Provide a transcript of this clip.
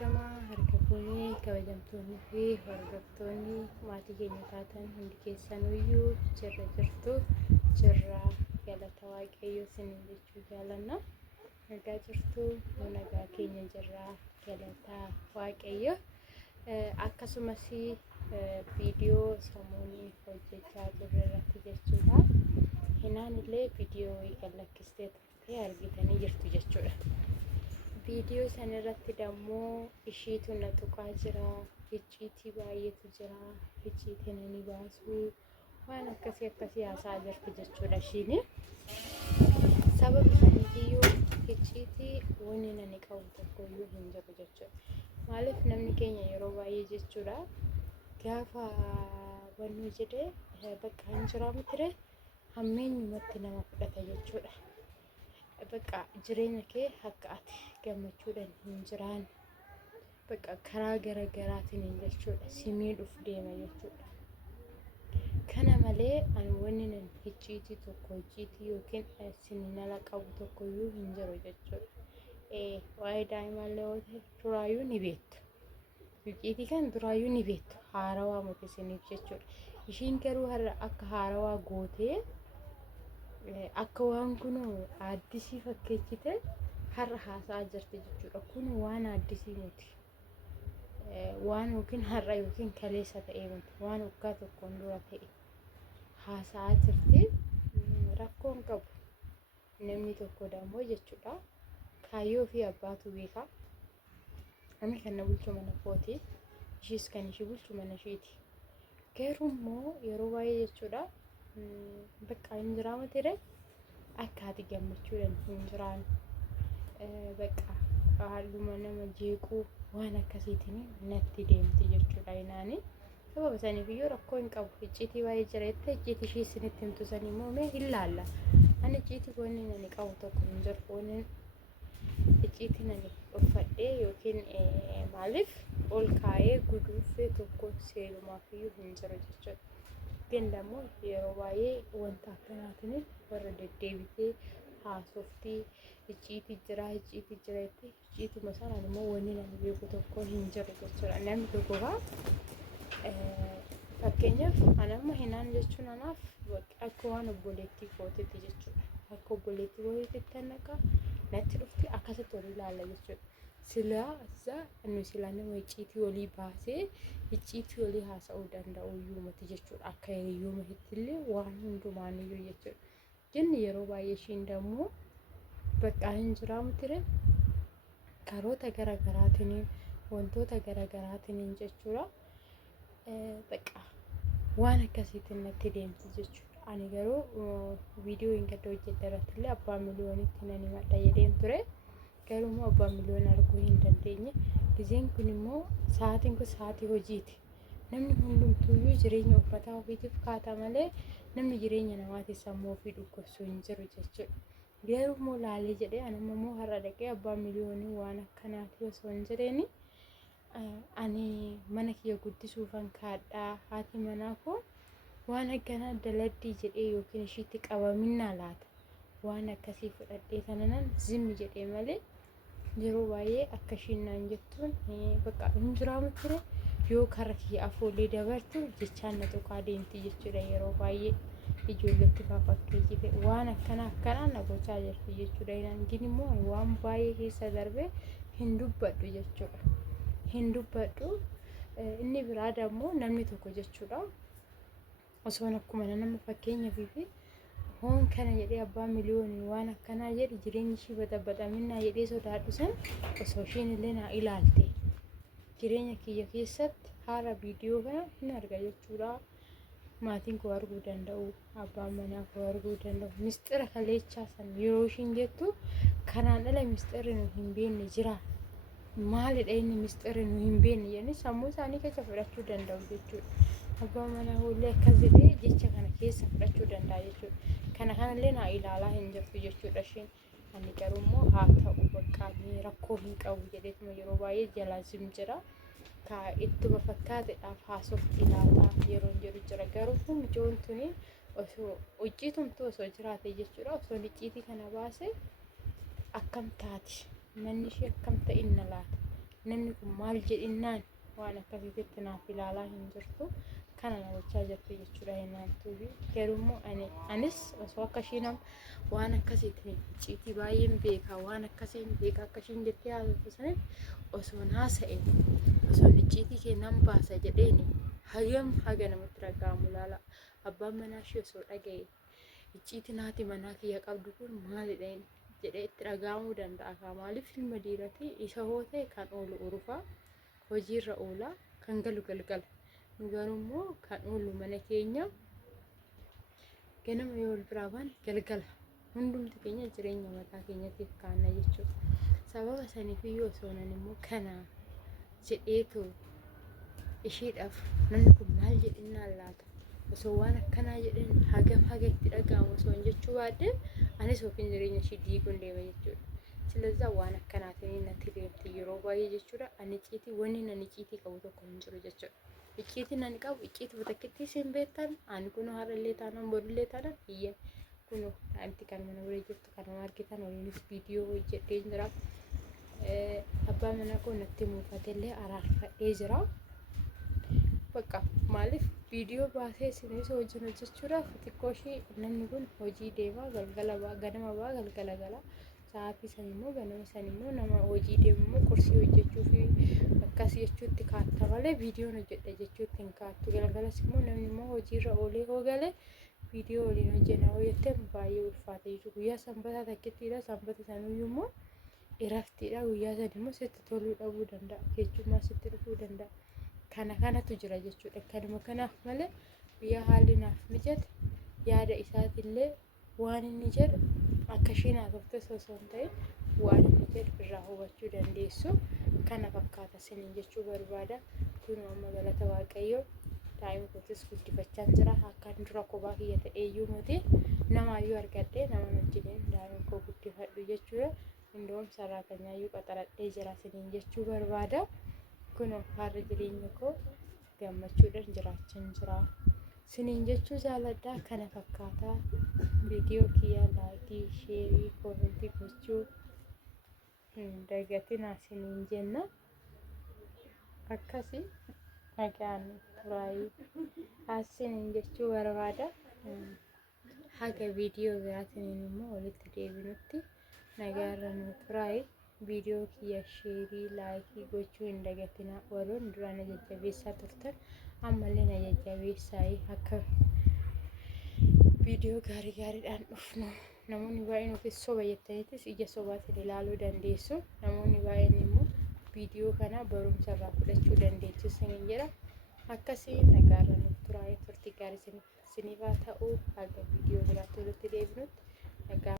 Ashamaa harka fuunee kabajamtoonni fi hordoftoonni maatii keenya taatan hundi keessanuyyuu jirra galata waaqayyoo isiniin jechuu jaalanna. Nagaa jirtu nagaa keenya jirra galata waaqayyoo. Akkasumas viidiyoo samuunii hojjechaa jirre irratti jechuudha. Hinaan illee viidiyoo gallakkistee turte argitanii jirtu jechuudha. Viidiyoo sana irratti dammoo ishiitu na tuqaa jira, icciitii baay'eetu jira, icciitii nani baasu waan akkasii haasaa jirti jechuudha ishiin. Sababa saniitiyyuu icciitii wanni nani qabu tokkoyyuu hin jiru jechuudha. Maaliif namni keenya yeroo baay'ee jechuudha gaafa wanni jedhee bakka hin jiraamu ture hammeenyumatti nama fudhata jechuudha. Bakka jireenya kee akka ati gammachuudhaan hin jiraan bakka karaa garaagaraatiin jechuudha si miidhuuf deema jechuudha. Kana malee ani wanni nan icciitii tokko icciitii yookiin sinala qabu tokkoyyuu hin jiru jechuudha. Waa'ee daa'imaallee duraayyuu ni beektu. Icciitii kan duraayyuu ni beektu haarawaa miti isiniif jechuudha. Ishiin garuu har'a akka haarawaa gootee akka waan kun addisii fakkeessite har'a haasaa jirti jechuudha. Kun waan addisii miti. Waan yookiin har'a yookiin kaleessa ta'e miti. Waan waggaa tokkoon dura ta'e haasaa jirti. Rakkoon qabu. Namni tokko dammoo jechuudha. Kaayyoo fi abbaatu beeka. Ani kan na bulchu mana kooti. Ishiis kan ishii bulchu mana ishiiti. Garuu immoo yeroo baay'ee jechuudha. Bakka hin jiraama ture akka ati gammachuudhaan hin jiraan bakka halluma nama jeequu waan akkasiitiin natti deemti jechuudha. Inaani sababa saniifiyyuu rakkoo hin qabu. Icciitii baay'ee jira jettee icciitii ishii isinitti himtu sanii immoo mee hin laalla. Ani icciitii wanni nani qabu tokko hin jiru. Wanni icciitii nani uffadhee yookiin maaliif ol kaa'ee guduunfee tokko seenumaafiyyuu hin jiru jechuudha. ግን ደግሞ yeroo baay'ee wanta akkanaatiin warra deddeebitee haasoftii icciitii jira jettee icciituma sanaan immoo wanni namni beeku tokko hin jiru jechuudha. Namni tokko fakkeenyaaf anamma hinaan jechuun anaaf akka waan obboleettii kootitti jechuudha. Akka obboleettii kootitti tannaqa natti dhufti akkasitti wal ilaalla jechuudha. Sila nama icciitii walii baasee icciitii walii haasa'uu danda'u iyyuu miti jechuudha. Akka hiriyyuma hittillee waan hundumaaniyyuu jechuudha. Jenni yeroo baay'ee ishiin dammoo bakka hin jiraamu ture karoota garaagaraatiin wantoota garaagaraatiin jechuudha. Bakka waan akkasiitiin natti deemti jechuudha. Ani garuu viidiyoo hin gadda hojjedhe irratti illee abbaa miliyoonitti nani madha jedheen ture. Garuu abbaa miliyoon arguu hin dandeenye. Gizeen kun immoo sa'aatiin kun sa'aatii hojiiti. Namni hundumtuuyyuu jireenya uffataa ofiitiif kaata malee namni jireenya namaatiif sammuu ofii dhukkubsuu hin jiru jechuudha. Garuu immoo laalee jedhee anamma immoo har'a dhaqee abbaa miliyoonii waan akkanaati osoo hin jireeni ani mana kiyya guddisuufan kaadhaa haati manaa koo waan akkanaa daladdii jedhee yookiin ishiitti qabaminaa laata. Waan akkasii fudhadhee sananan zimmi jedhee malee yeroo baay'ee akka ishiin naan jettuun bakka hin jiraamu ture yoo karra kiyya afoolee dabartu jechaan na tuqaa deemti jechuudha. Yeroo baay'ee ijoolletti faafakkeessite waan akkanaa na gochaa jirti jechuudha. Inaangin immoo waan baay'ee keessa darbee hin dubbadhu jechuudha. Hin dubbadhu. Inni biraa dammoo namni tokko jechuudha osoon akkuma nama fakkeenyaaf fi hoon kana jedhee abbaa miliyoonii waan akkanaa jedhi jireenyi ishii badaminaa jedhee sodaadhu san osoo ishiin illee naa ilaalte jireenya kiyya keessatti haala viidiyoo kana hin arga jechuudha. Maatiin koo arguu danda'u, abbaan manaa koo arguu danda'u. Mistira kaleechaa san yeroo ishiin jettu kanaan ala mistirri nu hin beekne jira. Maalidha inni mistirri nu hin beekne jedhanii sammuu isaanii keessa fudhachuu danda'u jechuudha. Abbaan manaa koollee akkas jedhee jecha kana keessa fudhachuu danda'a jechuudha. Kanallee naa ilaalaa hin jirtu jechuudha ishiin. Ani garuu immoo haa ta'u bakka rakkoo hin qabu jedheetuma yeroo baay'ee jalaa zim jira. Ittuma fakkaateedhaaf haasofti ilaalaa yeroo jedhu jira. Garuu mijoon tuni osoo icciitumtuu osoo jiraate jechuudha. Osoo icciitii kana baase akkam taati manni ishee akkam ta'e inna laata. namni kun maal jedhinnaan waan akkasitti naaf ilaalaa hin jirtu kana na gochaa jirti jechuudha hinnaantuufi garummoo anis osoo akka ishiin waan akkasiitiin icciitii baay'een beekaa waan akkasiin beekaa akka ishiin jettee haasoftu sanitti osoo naasa'e osoo icciitii kennan baasa jedheeni haga namatti dhaga'amu laala abbaan manaa ishee osoo dhaga'e icciitii naati manaa kiyya qabdu kun maalidha jedhee itti dhaga'amuu danda'a. Maaliif ilma dhiiratii isa hoo ta'e kan oolu urufaa hojiirra oolaa kan galu galgala. Nu garummoo kan oolu mana keenya ganama yoo ol biraa baane galgala. Hundumti keenya jireenya mataa keenyatiif kaanna jechuudha. Sababa saniifiyyuu osoo nan immoo kana jedheetu isheedhaaf namni kun maal jedhinnaan laata osoo waan akkanaa jedhan haga itti dhaga'amu osoo hin jechuu baadhee anis ofiin jireenya ishee diiguun deema jechuudha. Silazaa waan akkanaatiin natti deemti yeroo baay'ee jechuudha. Ani icciitii wanni nani icciitii qabu tokko hin jiru jechuudha. Icciitii nani qabu icciitii batakkitti isin beektan ani kun har'allee taanaan borillee taanaan hiyya kun daa'imti kan mana bira jirtu kanuma argitan waliinis viidiyoo hojjedhee jira. Abbaa manaa koo natti muufatellee araarfadhee jira. Bakka maaliif viidiyoo baasee isinis wajjin hojjechuudhaaf xiqqoo ishee namni kun hojii deemaa galgala ganama ba'aa galgala gala sa'aatii san immoo ganama san immoo nama hojii deemu immoo qursii hojjechuu fi akkas jechuutti kaatta malee viidiyoon hojjedha jechuutti hin kaattu galgalas immoo namni immoo hojiirra oolee hoogalee viidiyoo waliin hojjenna hojjettee baay'ee ulfaata jechuudha. Guyyaa sanbataa takkittiidha sanbata sanuyyuu immoo iraftiidha guyyaa san immoo sitti toluu dhabuu danda'a jechuummaa sitti dhufuu danda'a. Kanatu jira jechuudha. Kanuma kanaaf malee guyyaa haalli naaf mijate yaada isaatillee waan inni jedhu akka isheen haasoftes osoo hin ta'in waan inni jedhu irraa hubachuu dandeessu. Kana fakkaata isiniin jechuu barbaada. Kun amma galata Waaqayyoo daa'ima kootis guddifachaan jira. Akkaan dura kophaa kiyya ta'eeyyuu miti namaayyuu argadhee nama wajjiniin daa'ima koo guddifadhu jechuudha. Indoom sararaatanyaayyuu qaxaradhee jira isiniin jechuu barbaada. Kun har'a jireenya koo gammachuudhaan jiraachaa jira. Isiniin jechuu jaaladhaa kana fakkaataa viidiyoo kiyya laayikii, sheerii, koomentii gochuu hin dagatinaa isiniin jenna. Akkasii nagaan turaayii isiniin jechuu barbaada. Haga viidiyoo biraatiin immoo walitti deebinutti nagaarra nu turaayii. Viidiyoo kiyya sheerii laayikii gochuu hin dagatinaa warroon duraan na jajjabeessaa turtan ammallee na jajjabeessaa akka viidiyoo gaariidhaan dhufnu namoonni baay'een ofis soba jettaniitis ija sobaatiin ilaaluu dandeessu. Namoonni baay'een immoo viidiyoo kana barumsa irraa fudhachuu dandeessu isiniin jedha. Akkasii nagaarra nuuf turaa turtii gaarii isiniif haa ta'u haga viidiyoo biraatti walitti deebinutti nagaa.